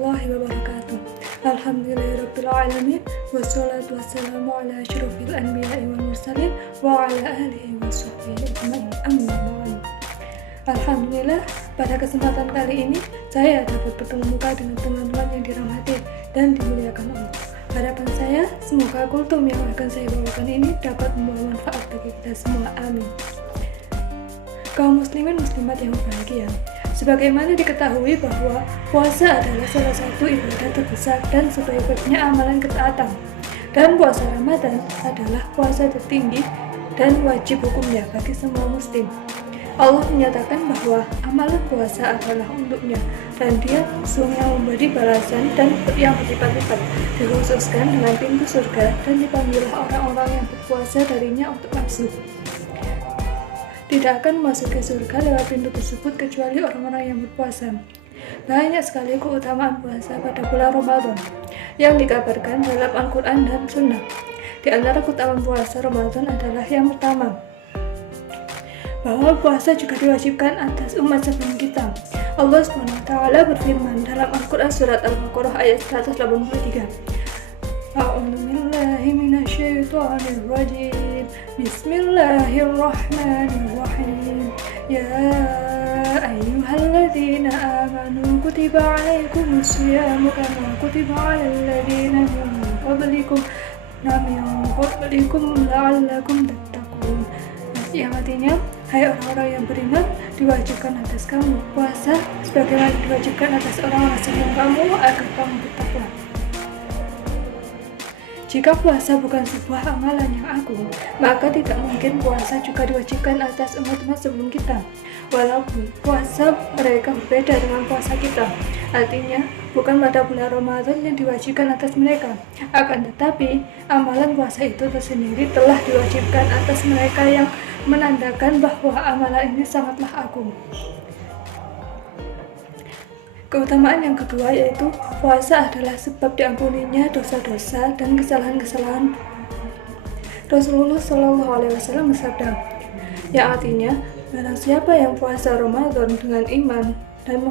warahmatullahi wabarakatuh. Alhamdulillahirrabbilalamin. Wassalatu wassalamu ala asyrafil anbiya'i wal mursalin wa ala alihi wa sahbihi ajma'in. Amma ba'du. Alhamdulillah, pada kesempatan kali ini saya dapat bertemu muka dengan teman-teman yang dirahmati dan dimuliakan Allah. Harapan saya, semoga kultum yang akan saya bawakan ini dapat membawa manfaat bagi kita semua. Amin. Kaum muslimin muslimat yang berbahagia, sebagaimana diketahui bahwa puasa adalah salah satu ibadah terbesar dan sebaik-baiknya amalan ketaatan, dan puasa Ramadan adalah puasa tertinggi dan wajib hukumnya bagi semua muslim. Allah menyatakan bahwa amalan puasa adalah untuknya dan dia langsung yang memberi balasan dan yang berlipat-lipat, dikhususkan dengan pintu surga, dan dipanggillah orang-orang yang berpuasa darinya untuk masuk. Tidak akan memasuki surga lewat pintu tersebut kecuali orang-orang yang berpuasa. Banyak sekali keutamaan puasa pada bulan Ramadan yang dikabarkan dalam Al-Quran dan Sunnah. Di antara keutamaan puasa Ramadan adalah yang pertama, bahwa puasa juga diwajibkan atas umat sebelum kita. Allah SWT berfirman dalam Al-Quran surat Al-Baqarah ayat 183. A'udzubillahi minasyaitonirrajim. Bismillahirrahmanirrahim. Ya ayyuhalladzina amanu kutiba alaikumus syiyamu kama kutiba alal ladzina min qablikum la'allakum tattaqun. Yang artinya, hai orang-orang yang beriman, diwajibkan atas kamu puasa sebagaimana diwajibkan atas orang-orang sebelum kamu agar kamu bertakwa. Jika puasa bukan sebuah amalan yang agung, maka tidak mungkin puasa juga diwajibkan atas umat-umat sebelum kita. Walaupun puasa mereka berbeda dengan puasa kita, artinya bukan pada bulan Ramadan yang diwajibkan atas mereka. Akan tetapi, amalan puasa itu tersendiri telah diwajibkan atas mereka, yang menandakan bahwa amalan ini sangatlah agung. Keutamaan yang kedua yaitu puasa adalah sebab diampuninya dosa-dosa dan kesalahan-kesalahan. Rasulullah SAW bersabda, yang artinya, barang siapa yang puasa Ramadan dengan iman dan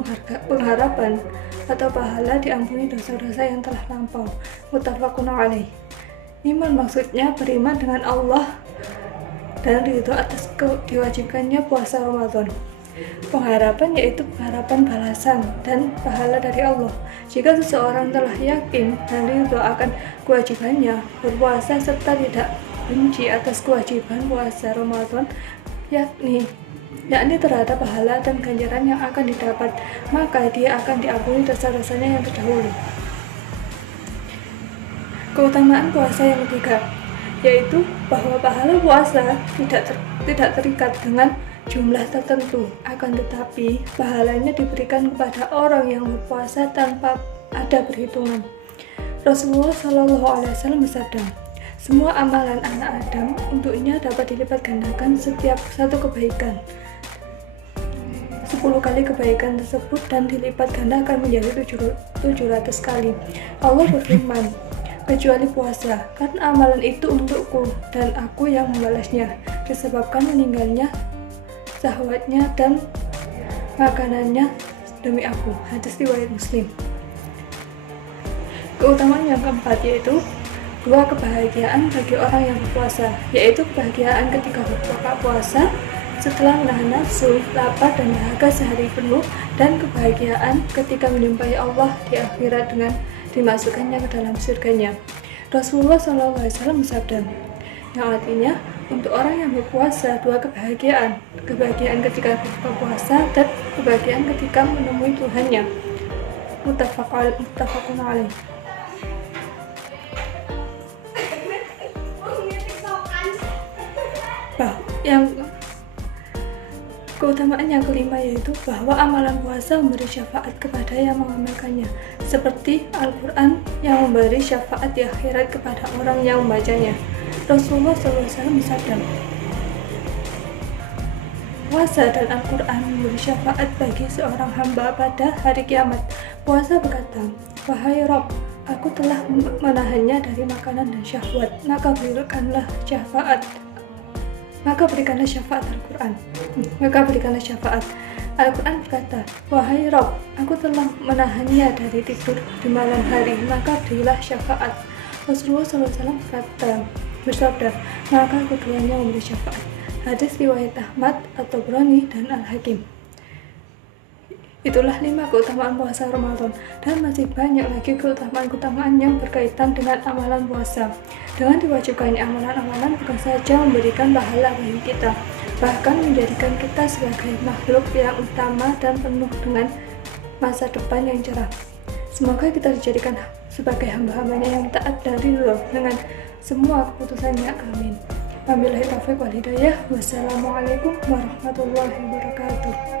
pengharapan atau pahala diampuni dosa-dosa yang telah lampau. Muttafaqun alaih. Iman maksudnya beriman dengan Allah dan ridho atas diwajibkannya puasa Ramadan. Pengharapan yaitu pengharapan balasan dan pahala dari Allah. Jika seseorang telah yakin dan ridho akan kewajibannya berpuasa serta tidak benci atas kewajiban puasa Ramadan, yakni terhadap pahala dan ganjaran yang akan didapat, maka dia akan diampuni dosa-dosanya yang terdahulu. Keutamaan puasa yang ketiga yaitu bahwa pahala puasa tidak terikat dengan jumlah tertentu, akan tetapi pahalanya diberikan kepada orang yang berpuasa tanpa ada perhitungan. Rasulullah SAW bersabda, semua amalan anak Adam untuknya dapat dilipat gandakan setiap satu kebaikan 10 kali kebaikan tersebut dan dilipat gandakan menjadi 700 kali. Allah berfirman, kecuali puasa, karena amalan itu untukku dan aku yang membalasnya, disebabkan meninggalnya syahwatnya dan makanannya demi aku. Hadis riwayat Muslim. Keutamaan yang keempat yaitu dua kebahagiaan bagi orang yang berpuasa, yaitu kebahagiaan ketika berbuka puasa setelah menahan nafsu, lapar dan dahaga sehari penuh, dan kebahagiaan ketika menjumpai Allah di akhirat dengan dimasukkannya ke dalam surganya. Rasulullah SAW bersabda, yang artinya, untuk orang yang berpuasa dua kebahagiaan ketika berbuka puasa dan kebahagiaan ketika menemui Tuhannya. Muttafaqun alaih. Keutamaan yang kelima yaitu bahwa amalan puasa memberi syafaat kepada yang mengamalkannya, seperti Al-Quran yang memberi syafaat di akhirat kepada orang yang membacanya. Rasulullah SAW bersabda, puasa dan Al-Quran memberi syafaat bagi seorang hamba pada hari kiamat. Puasa berkata, wahai Rabb, aku telah menahannya dari makanan dan syahwat, maka berikanlah syafaat Al-Quran. Maka berikanlah syafaat. Al-Quran berkata, "Wahai Rob, aku telah menahannya dari tidur di malam hari, maka berilah syafaat." Rasulullah SAW bersabda, "Maka keduanya memberi syafaat." Hadis riwayat Ahmad, At-Tabrani, dan Al-Hakim. Itulah 5 keutamaan puasa Ramadan, dan masih banyak lagi keutamaan-keutamaan yang berkaitan dengan amalan puasa. Dengan diwajibkannya amalan-amalan bukan saja memberikan pahala bagi kita, bahkan menjadikan kita sebagai makhluk yang utama dan penuh dengan masa depan yang cerah. Semoga kita dijadikan sebagai hamba-hambanya yang taat dan ridho dengan semua keputusannya. Amin. Wabillahi taufiq wal hidayah. Wassalamualaikum warahmatullahi wabarakatuh.